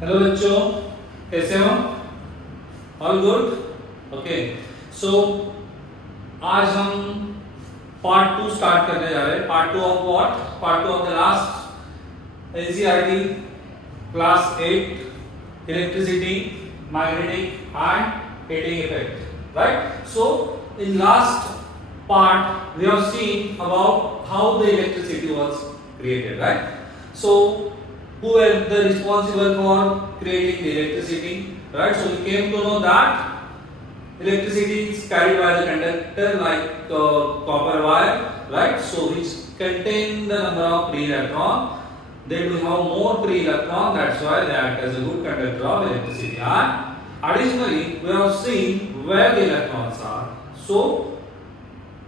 Hello बच्चों, कैसे हो? All good? ओके। सो आज हम पार्ट 2 स्टार्ट करने जा रहे हैं। Part 2 of what? Part 2 of the last NCERT class 8 electricity, magnetic and heating effect, right? So in last part we have seen about how the electricity was created, right? So who were the responsible for creating the electricity, right? So we came to know that electricity is carried by the conductor like copper wire, right? So which contain the number of free electron. They do have more free electron, that's why they act as a good conductor of electricity. And additionally we have seen where the electrons are. So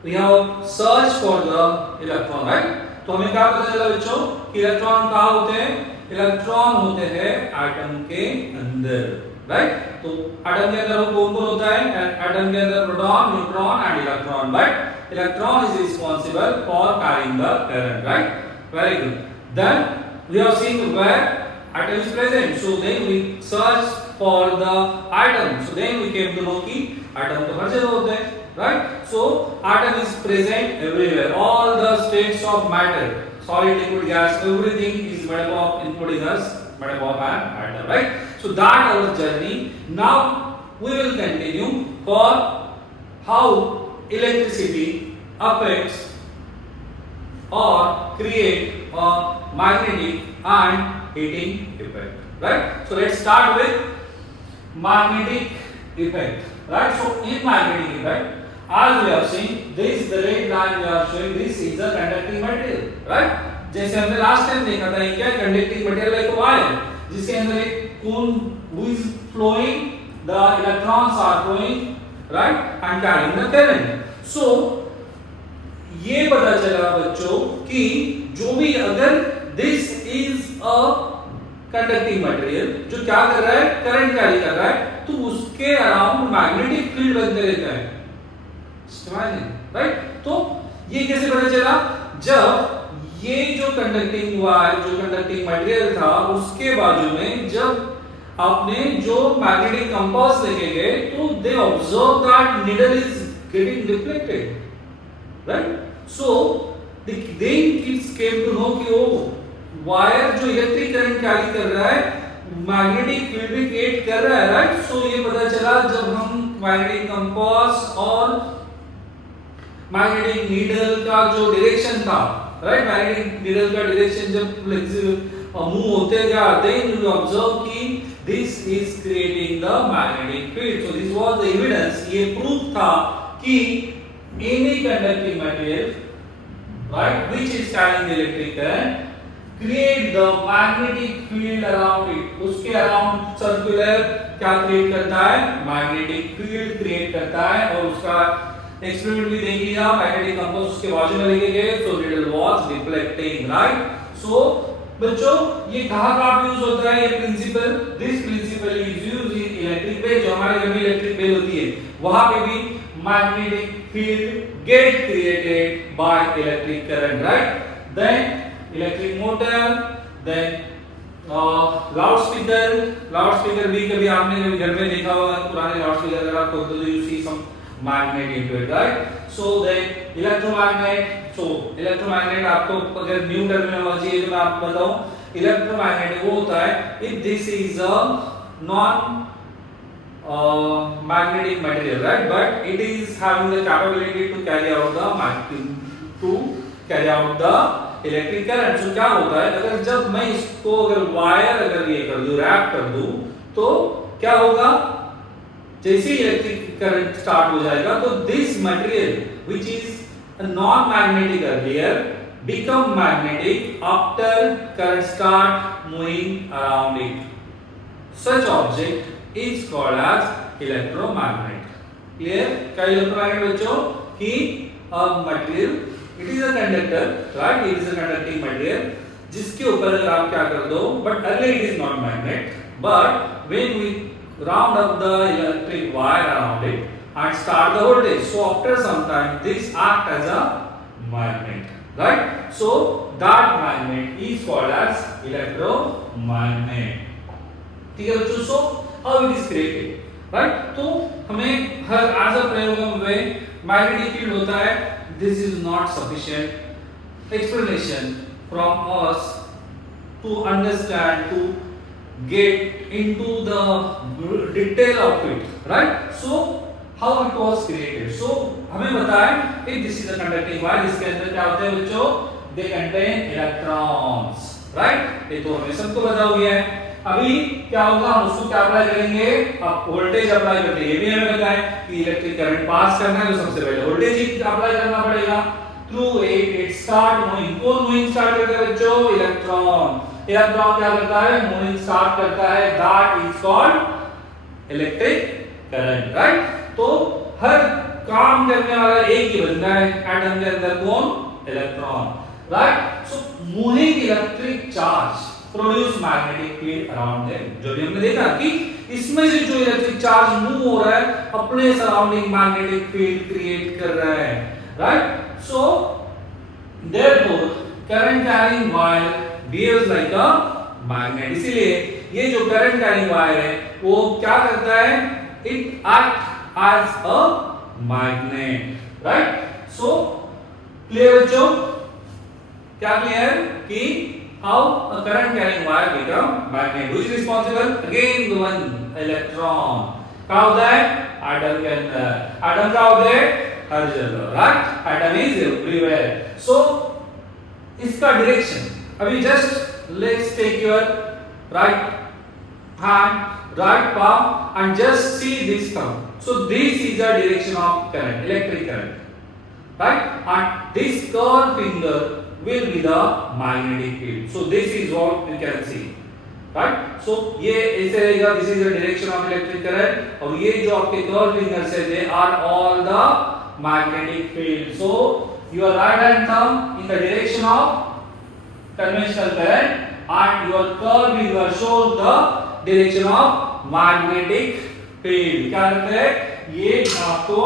we have searched for the electron, right? तो हमें क्या पता चला बच्चों कि electron कहाँ होते हैं? इलेक्ट्रॉन होते हैं एटम के अंदर, राइट? तो एटम के अंदर कौन कौन होता है? एटम के अंदर proton, neutron and electron, but electron is responsible for carrying the current, right? Very good. Then we have seen where atom is present, so then we search for the atom. So then we came to know कि atom तो हर जगह होते हैं, right? So atom is present everywhere. All the states of matter, solid, liquid, gas, everything is made up of, including us, made up of an atom, right? So that our journey. Now we will continue for how electricity affects or create a magnetic and heating effect, right? So let's start with magnetic effect, right? So in magnetic effect, as we have seen, this the red line we are showing, this is a conducting material, right? जैसे हमने last time देखा था, ये क्या conducting material like wire जिसके अंदर एक कौन who is flowing, the electrons are flowing, right, and carrying the current. So ये पता चला बच्चों कि जो भी अगर this is a conducting material जो क्या कर रहा है, करंट कैरी कर रहा है, तो उसके अराउंड मैग्नेटिक फील्ड बनते रहता है, राइट? तो ये कैसे पता चला? जब ये जो कंडक्टिंग वायर, जो कंडक्टिंग मटेरियल था, उसके बाजू में जब आपने जो मैग्नेटिक कंपास लेके गए तो they observe that needle is getting reflected, right? So then kids came to know कि वो वायर जो इलेक्ट्रिक करंट कैरी कर रहा है मैग्नेटिक फील्ड भी क्रिएट कर रहा है, राइट? सो ये पता चला जब हम मैग्नेटिक कंपास और मैग्नेटिक नीडल का जो डायरेक्शन था, राइट? मैग्नेटिक नीडल का डायरेक्शन जब मूव होते गया, देन वी ऑब्जर्व कि this is creating the magnetic field. So this was the evidence, ये प्रूफ था कि any conducting material, right, which is carrying the electric current, create the magnetic field around it. उसके around circular क्या create करता है? Magnetic field create करता है. और उसका experiment भी देख लिया, magnetic compass उसके बाजू में लेके गए, so needle was reflecting, right? So बच्चों ये कहाँ यूज होता है ये principle? This principle is used in electric bell. जो हमारे घर में इलेक्ट्रिक बेल होती है वहां पे भी magnetic field get created by electric current, right? Then electric motor, then loudspeaker भी कभी आपने कभी घर में देखा होगा, पुराने लाउडस्पीकर अगर आप खोलते हो you see some magnet into it, right? So then electromagnet. So electromagnet आपको अगर न्यू टर्मिनोलॉजी है जो मैं आपको बताऊं, electromagnet वो होता है if this is a non magnetic material, right? But it is having the capability to carry out the electric current. So क्या होता है अगर जब मैं इसको अगर वायर अगर ये कर दूं, रैप कर दूं, तो क्या होगा? जैसे इलेक्ट्रिक करंट स्टार्ट हो जाएगा तो this material which is a non-magnetic earlier become magnetic after current start moving around it. Such object is called as electromagnet. Clear? क्या electromagnet बच्चों? कि a material, it is a conductor, right? It is a conducting material जिसके ऊपर अगर आप क्या कर दो, but earlier it is not magnet, but when we round up the electric wire around it and start the voltage, so after some time this act as a magnet, right? So that magnet is called as electromagnet. ठीक है बच्चों, so how it is created, right. तो हमें हर as a प्रयोगम में magnetic field होता है, this is not sufficient explanation from us to understand, to get into the detail of it, right? So how it was created, so हमें बताएं कि this is a conducting wire, इसके अंदर क्या होते हैं बच्चों, they contain electrons, right? ये तो हमें सबको पता हो गया है। अभी क्या होगा, हम उसको क्या अप्लाई करेंगे, अब वोल्टेज अप्लाई करते हैं, ये भी हमें बताएं कि इलेक्ट्रिक करंट पास करना है तो सबसे पहले वोल्टेज ही अप्लाई करना पड़ेगा। थ्रू इट स्टार्ट मूविंग, कौन मूविंग स्टार्ट करता है बच्चों, इलेक्ट्रॉन। इलेक्ट्रॉन क्या करता है, मूविंग स्टार्ट करता है, that is called electric current, right. तो हर काम करने वाला एक ही बंदा है एटम के अंदर, कौन, electron, right. So moving electric charge produce magnetic field around them, जो भी हमने देखा कि इसमें से जो इलेक्ट्रिक चार्ज मूव हो रहा है अपने सराउंडिंग मैग्नेटिक फील्ड क्रिएट कर रहा है, right. So therefore current carrying wire behaves like a magnet, इसीलिए ये जो current carrying wire है वो क्या करता है, it act as a magnet, right। So clear बच्चों, क्या clear कि how a current carrying wire become magnet, which is responsible, again the one electron क्या होता है, atom के अंदर, atom क्या होता है, हर जगह, right, atom is everywhere. So इसका डायरेक्शन, अभी just let's take your right hand, right palm and just see this thumb, so this is the direction of current, electric current, right, and this curved finger will be the magnetic field, so this is what you can see, right। so ये ऐसे रहेगा, this is the direction of electric current, और ये जो आपके curved fingers है they are all the magnetic field, so your right hand thumb in the direction of conventional current and your curved finger shows the direction of magnetic field, क्या कहते हैं ये आपको,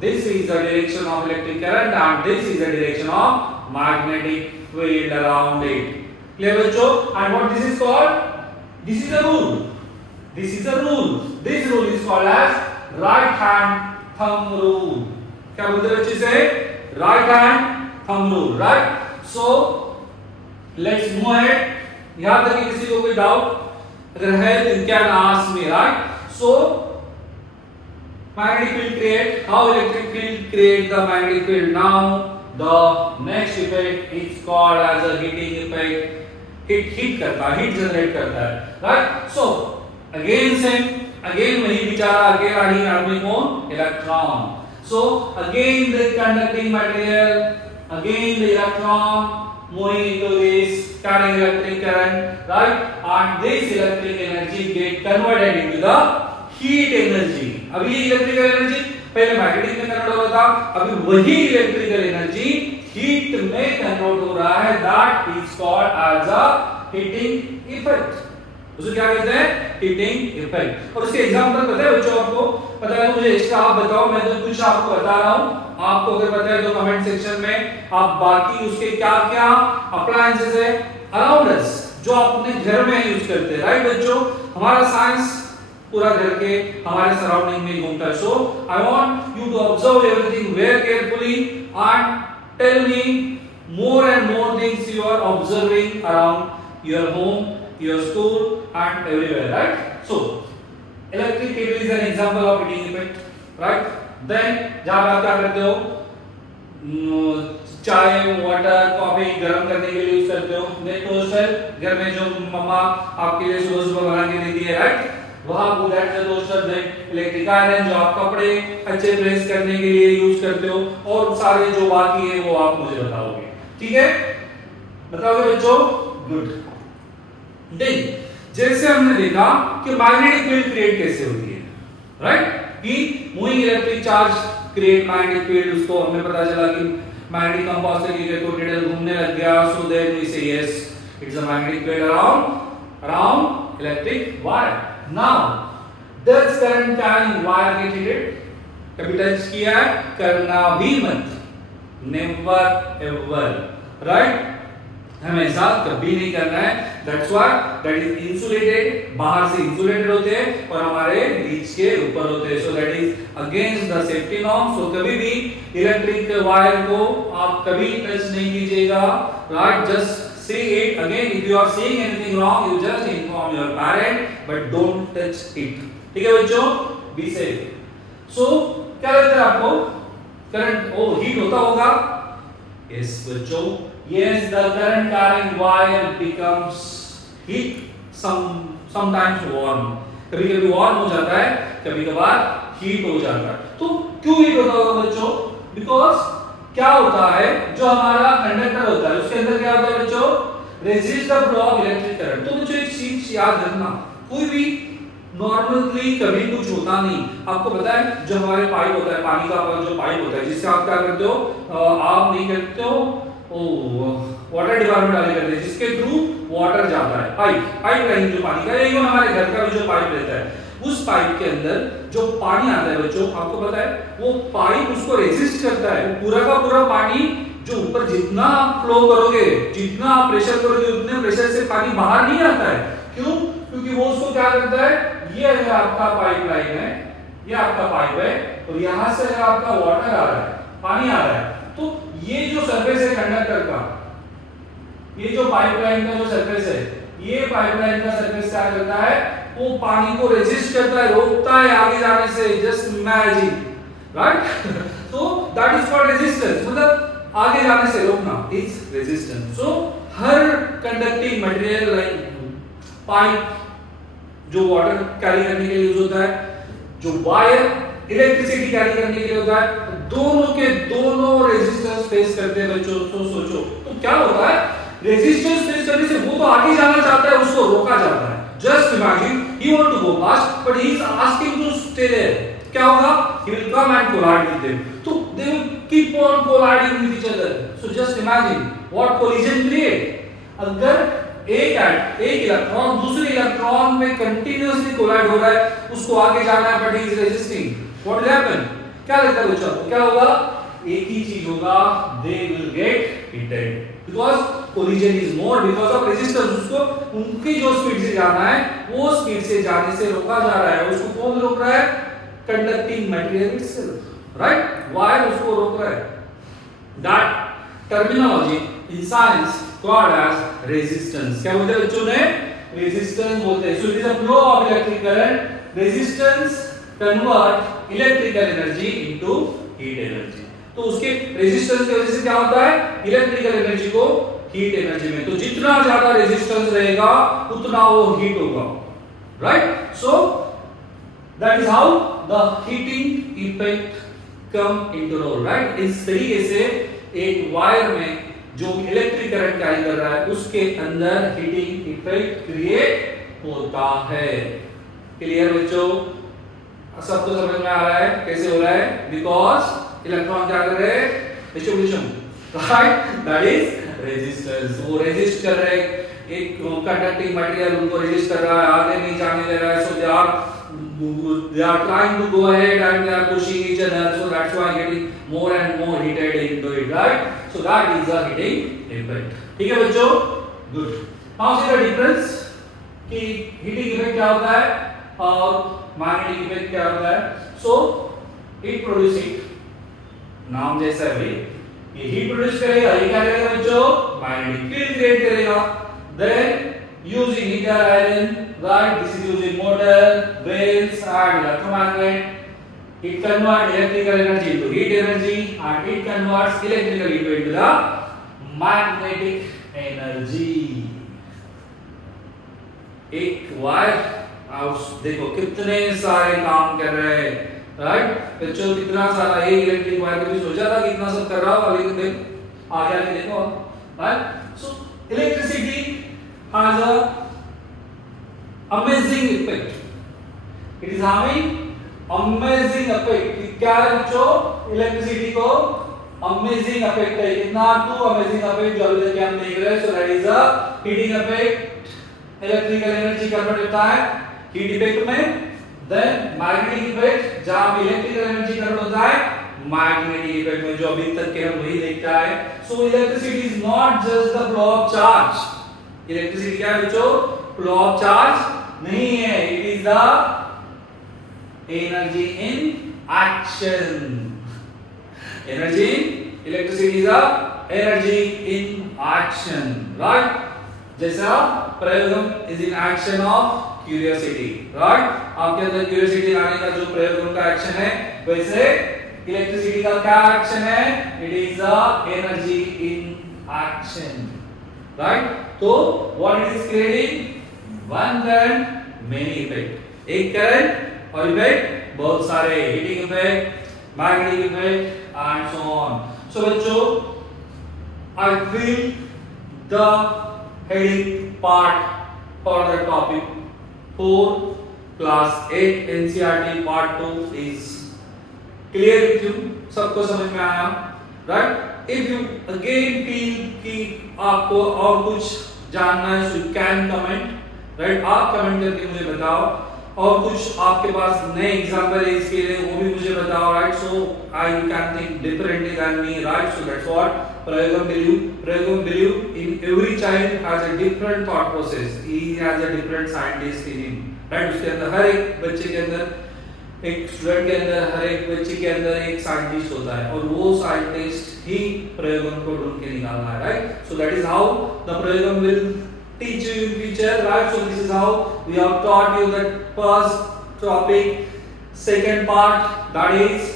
this is the direction of electric current and this is the direction of magnetic field around it, clear बच्चों। and what this is called, this is a rule, this is a rule, this rule is called as right hand thumb rule, क्या बोलते हैं बच्चे से, right hand thumb rule, right. So let's move ahead, यहां तक कि किसी को कोई डाउट अगर है तो you can ask me, right. So magnetic field create, how electric field create the magnetic field, now the next effect is called as a heating effect, heat करता है, हीट जनरेट करता है, right. So again same, again वही बेचारा अकेला ही आदमी कौन, electron. So again the conducting material, again the electron moving into this carrying electric current, right, and this electric energy get converted into the heat energy। अभी electrical energy पहले magnetic में convert हो रहा था, अभी वही इलेक्ट्रिकल एनर्जी हीट में convert हो रहा है, that is called as a heating effect, उसे क्या कहते हैं, हीटिंग इफेक्ट। और उसके एग्जांपल पता है बच्चों, आपको पता है तो मुझे एक्स्ट्रा आप बताओ, मैं तो कुछ आपको बता रहा हूं, आपको अगर पता है तो कमेंट सेक्शन में आप बाकी उसके क्या क्या अप्लायंसेस है अराउंड अस जो आप अपने घर में यूज करते हैं, राइट बच्चों। हमारा साइंस पूरा घर के हमारे सराउंडिंग में घूमता है। So I want you to observe everything very carefully and tell me more and more things you are observing around your home, your school and everywhere, right? So electric cable is an example of heating effect, right? Then जब आप क्या करते हो, चाय water coffee गर्म करने के लिए यूज करते हो, देन टोस्टर घर में जो मम्मा आपके लिए सुबह सुबह बना के देती है, राइट, वहां वो that is toaster. Then electric iron जो आप कपड़े अच्छे प्रेस करने के लिए यूज करते हो, और सारे जो बाकी है वो आप मुझे बताओगे, ठीक है, बताओगे बच्चों, गुड। देन जैसे हमने देखा कि मैग्नेटिक फील्ड क्रिएट कैसे होती है, राइट, कि moving electric charge create magnetic field, उसको हमें पता चला कि मैग्नेटिक कंपास के इलेक्ट्रोड घूमने लग गया, सो देन वी से yes it's a magnetic field around electric wire. Now does current carrying wire get heated, कभी टच किया है, करना भी मत, नेवर एवर, राइट, हमेशा कभी नहीं करना है। That's why that is insulated, बाहर से इंसुलेटेड होते हैं और हमारे रीच के ऊपर होते हैं, so that is against the safety norm. So कभी भी इलेक्ट्रिक वायर को आप कभी टच नहीं कीजिएगा, right, just see it again, if you are seeing anything wrong you just inform your parent but don't touch it, ठीक है बच्चों, be safe। so क्या लगता है आपको, करंट हीट होता होगा? yes बच्चों, yes the current carrying wire becomes heat, sometimes warm, कभी कभी वार्म हो जाता है, कभी कभार हीट हो जाता है। तो क्यों हीट होता होगा बच्चों? बिकॉज क्या होता है, जो हमारा कंडक्टर होता है उसके अंदर क्या होता है बच्चों, resist the flow of electric current. तो बच्चों एक चीज याद रखना, कोई भी नॉर्मली कभी कुछ होता नहीं, आपको पता है जो हमारे पाइप होता है, पानी का जो पाइप होता है जिससे आप क्या करते हो, आप नहीं करते हो, वाटर डिपार्टमेंट वाले करते हैं, जिसके थ्रू वाटर जाता है, पाइप लाइन जो पानी का, इवन हमारे घर का भी जो पाइप रहता है, उस पाइप के अंदर जो पानी आता है बच्चों, आपको पता है वो पाइप उसको रेजिस्ट करता है, पूरा का पूरा पानी जो ऊपर जितना आप फ्लो करोगे, जितना आप प्रेशर करोगे, उतने प्रेशर से पानी बाहर नहीं आता है। क्यों? क्योंकि वो उसको क्या करता है, ये अगर आपका पाइप लाइन है, ये आपका पाइप है और यहां से अगर आपका वाटर आ रहा है, पानी आ रहा है, तो ये जो सरफेस है कंडक्टर का, ये जो पाइपलाइन का जो सरफेस है, ये पाइपलाइन का सरफेस क्या करता है, वो पानी को रेजिस्ट करता है, रोकता है आगे जाने से, जस्ट इमेजिन, राइट। तो दैट इज कॉल्ड रेजिस्टेंस, मतलब आगे जाने से रोकना is resistance. So her conducting material like pipe जो वाटर कैरी करने के लिए यूज होता है, जो वायर इलेक्ट्रिसिटी कैरी करने के लिए होता है, दोनों के दोनों रेजिस्टेंस फेस करते हैं बच्चों। तो सोचो तो क्या होता है, रेजिस्टेंस फेस करने से वो तो आगे जाना चाहता है, उसको रोका जाता है। Just imagine he want to go fast but he is asking to stay there, क्या होगा, he will come and collide with them, so they will keep on colliding with each other। so just imagine what collision create, अगर एक electron दूसरे electron में continuously collide हो रहा है, उसको आगे जाना है but he is resisting, what will happen, क्या लगता है बच्चों क्या होगा, एक ही चीज होगा, they will get heated because collision is more because of resistance। उसको उनकी जो स्पीड से जाना है वो स्पीड से जाने से रोका जा रहा है। उसको कौन रोक रहा है, conducting material itself, right, wire उसको रोक रहा है। That terminology in science called as resistance, क्या बोलते हैं बच्चों ने, रेजिस्टेंस बोलते हैं। So it is a flow of electric current, resistance convert electrical energy into heat energy. तो उसके रेजिस्टेंस की वजह से क्या होता है, इलेक्ट्रिकल एनर्जी को हीट एनर्जी में, तो जितना ज्यादा रेजिस्टेंस रहेगा उतना वो हीट होगा, right. So that is how the heating effect come into role, right. इस तरीके से एक वायर में जो इलेक्ट्रिक करंट कैरी कर रहा है उसके अंदर हीटिंग इफेक्ट क्रिएट होता है। क्लियर बच्चों, सबको समझ में आ रहा है कैसे हो रहा है, बिकॉज इलेक्ट्रॉन क्या कर रहे हैं, distribution, right, that is resistance. वो रेजिस्ट कर रहे हैं, एक कंडक्टिंग मटेरियल उनको रेजिस्ट कर रहा है, आगे नहीं जाने दे रहा है, सो they are trying to go ahead and they are pushing each other, so that's why getting more and more heated into it, right? So that is the heating effect। ठीक है बच्चों, good। now see the difference कि heating effect क्या होता है और magnetic effect क्या होता है। so heat producing, नाम जैसा है भाई, ये heat produce करेगा, ये क्या करेगा बच्चों, magnetic field create करेगा। then using heater iron, right, this is using motor, bells and electromagnet, it converts electrical energy into heat energy and it converts electrical into the magnetic energy। एक wire आप देखो कितने सारे काम कर रहे हैं, राइट बच्चों, कितना सारा, एक इलेक्ट्रिक वायर कभी सोचा था कितना सब कर रहा होगा, लेकिन आगे आगे देखो, right. So electricity has a amazing effect, it is having amazing effect। क्या है बच्चों, इलेक्ट्रिसिटी को amazing effect है, इतना टू amazing effect जो अभी तक हम देख रहे हैं। so that is a heating effect, electrical energy convert होता है हीट इफेक्ट में। then magnetic effect, जहां पे इलेक्ट्रिकल एनर्जी कन्वर्ट होता है मैग्नेटिक इफेक्ट में, जो अभी तक के हम वही देखते आए। so electricity is not just the flow of charge, electricity क्या है बच्चों? फ्लो ऑफ चार्ज नहीं है, it is the energy in action. Energy, electricity is the energy in action, right? जैसा प्रयोगम is in action of curiosity, right? आपके अंदर curiosity लाने का जो प्रयोगम का एक्शन है, वैसे इलेक्ट्रिसिटी का क्या एक्शन है? It is the energy in action, right? तो what it is creating? One current, many effect. एक करंट और इफेक्ट बहुत सारे, heating effect, magnetic effect and so on. So बच्चों, I feel the heading part for the topic 4 class 8 NCERT part 2 is clear with you. सबको समझ में आया, right? If you again feel कि आपको और कुछ जानना है, so you can comment, right? आप कमेंट करके मुझे बताओ, और कुछ आपके पास नए एग्जाम्पल है इसके लिए वो भी मुझे बताओ, right? So I can think differently than me, right? So that's what Prayogam believe in every child has a different thought process. He has a different scientist in him, right? उसके अंदर हर एक बच्चे के अंदर, एक स्टूडेंट के अंदर, हर एक बच्चे के अंदर एक साइंटिस्ट होता है, और वो साइंटिस्ट ही प्रयोगम को ढूंढ के निकालना है, right? So that is how the Prayogam will teach you in future, right? So this is how we have taught you the first topic, second part, that is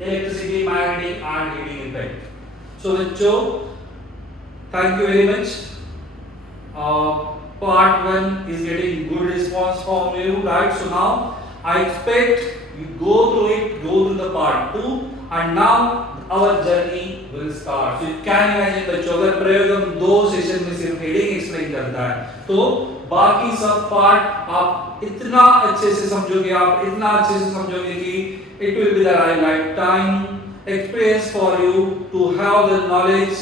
electricity, magnetic and heating effect. So bachcho, thank you very much. Part 1 is getting good response from you, right? So now I expect you go through the part 2, and now our journey will start. So you can imagine बच्चों, अगर प्रयोगम 2 session में सिर्फ heading explain करता है, तो बाकी सब part आप इतना अच्छे से समझोगे, आप इतना अच्छे से समझोगे कि it will be the lifetime experience for you to have the knowledge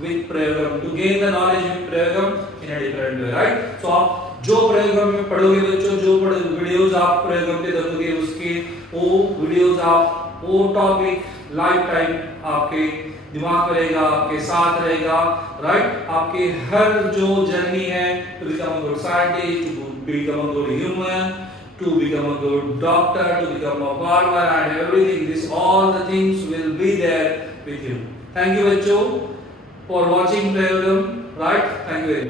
with Prayogam, to gain the knowledge with Prayogam in a different way, right? So आप जो प्रयोगम में पढ़ोगे बच्चों, जो वीडियोस आप प्रयोगम पे देखोगे, उसके वो वीडियोस आप, वो टॉपिक लाइफ टाइम आपके दिमाग में रहेगा, आपके साथ रहेगा, राइट? आपके हर जो जर्नी है to become a good scientist, to become a good human, to become a good doctor, to become a farmer and everything, this all the things will be there with you. Thank you bachcho for watching Prayogam, right? Thank you very much.